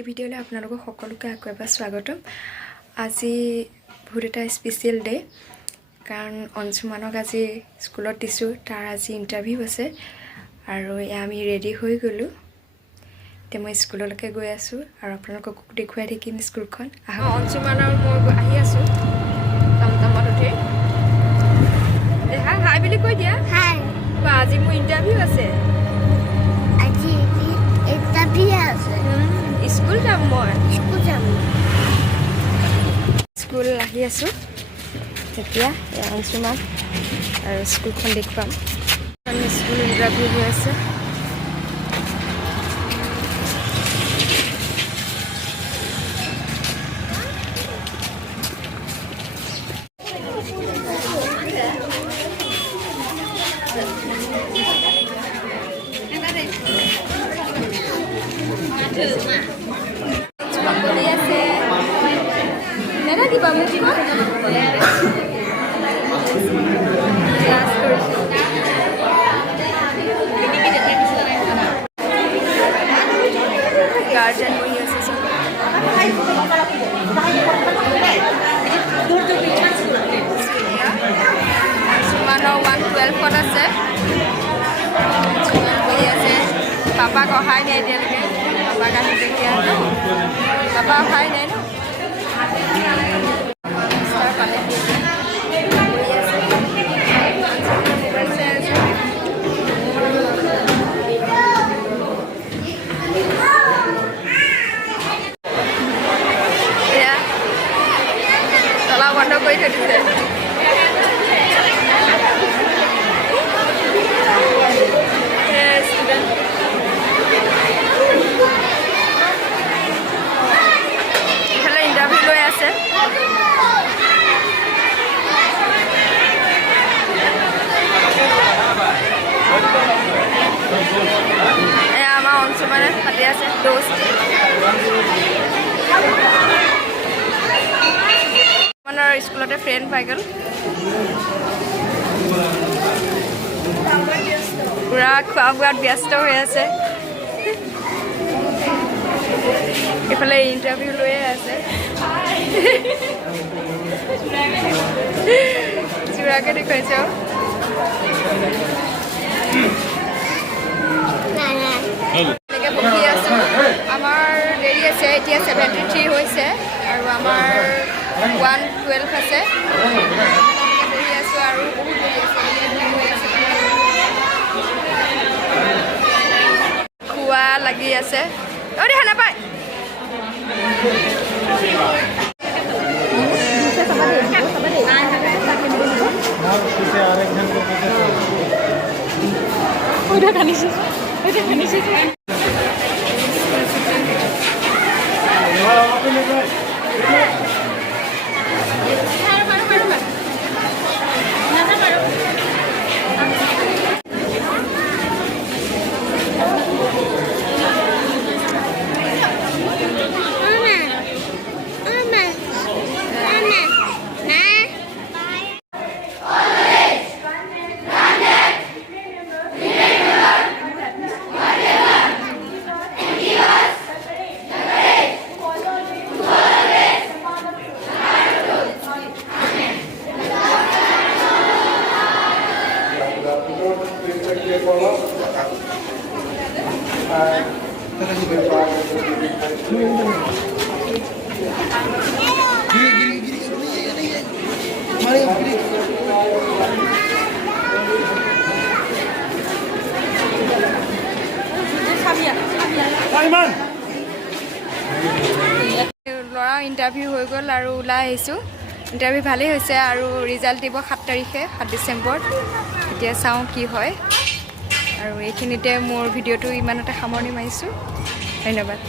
Daily ভিডিঅ'লৈ আপোনালোকক সকলোকে আকৌ এবাৰ স্বাগতম। আজি বহুত এটা স্পেচিয়েল ডে, কাৰণ অঞ্চুমানক আজি স্কুলত দিছোঁ, তাৰ আজি ইণ্টাৰভিউ আছে আৰু আমি ৰেডি হৈ গ'লোঁ। এতিয়া মই স্কুললৈকে গৈ আছোঁ আৰু আপোনালোকক দেখুৱাই থাকিম স্কুলখন। অঞ্চুমানৰ মই আহি আছোঁ টমটমত উঠি। হাই বুলি কৈ দিয়া। হাই। আজি মোৰ ইণ্টাৰভিউ আছে। স্কুল যাম, মই স্কুল আহি আছোঁ এতিয়া। অঞ্চুমান আৰু স্কুলখন দেখুৱাম। স্কুল ইণ্টাৰভিউ হৈ আছে। গাৰ্জেন বহি আছে চব। অঞ্চুমানৰ 112ত আছে। বহি আছে। পাপাক অহাই নাই এতিয়ালৈকে। পাপাক আহি তেতিয়া পাপা অহাই নাই ন। বন্ধ কৰি থৈ দিছে। ইফালে ইণ্টাৰভিউ লৈ আছে। এয়া আমাৰ অঞ্চুমানে পাতি আছে দোষ। স্কুলতে ফ্ৰেণ্ড পাই গ'ল। পুৰা খোৱা বোৱাত ব্যস্ত হৈ আছে। এইফালে ইণ্টাৰভিউ লৈয়ে আছে। চোৰাকে দেখুৱাইছে আৰু এনেকৈ বহি আছোঁ। আমাৰ দেৰি আছে, এতিয়া 73 হৈছে আৰু আমাৰ 112 আছে। বহি আছোঁ আৰু বহুত বহি আছে। খোৱা লাগি আছে। অ' দেখা নাপায়। ল'ৰা ইণ্টাৰভিউ হৈ গ'ল আৰু ওলাই আহিছোঁ। ইণ্টাৰভিউ ভালেই হৈছে আৰু ৰিজাল্ট দিব 7 তাৰিখে 7 ডিচেম্বৰত। এতিয়া চাওঁ কি হয়। আৰু এইখিনিতে মোৰ ভিডিঅ'টো ইমানতে সামৰণি মাৰিছোঁ। ধন্যবাদ।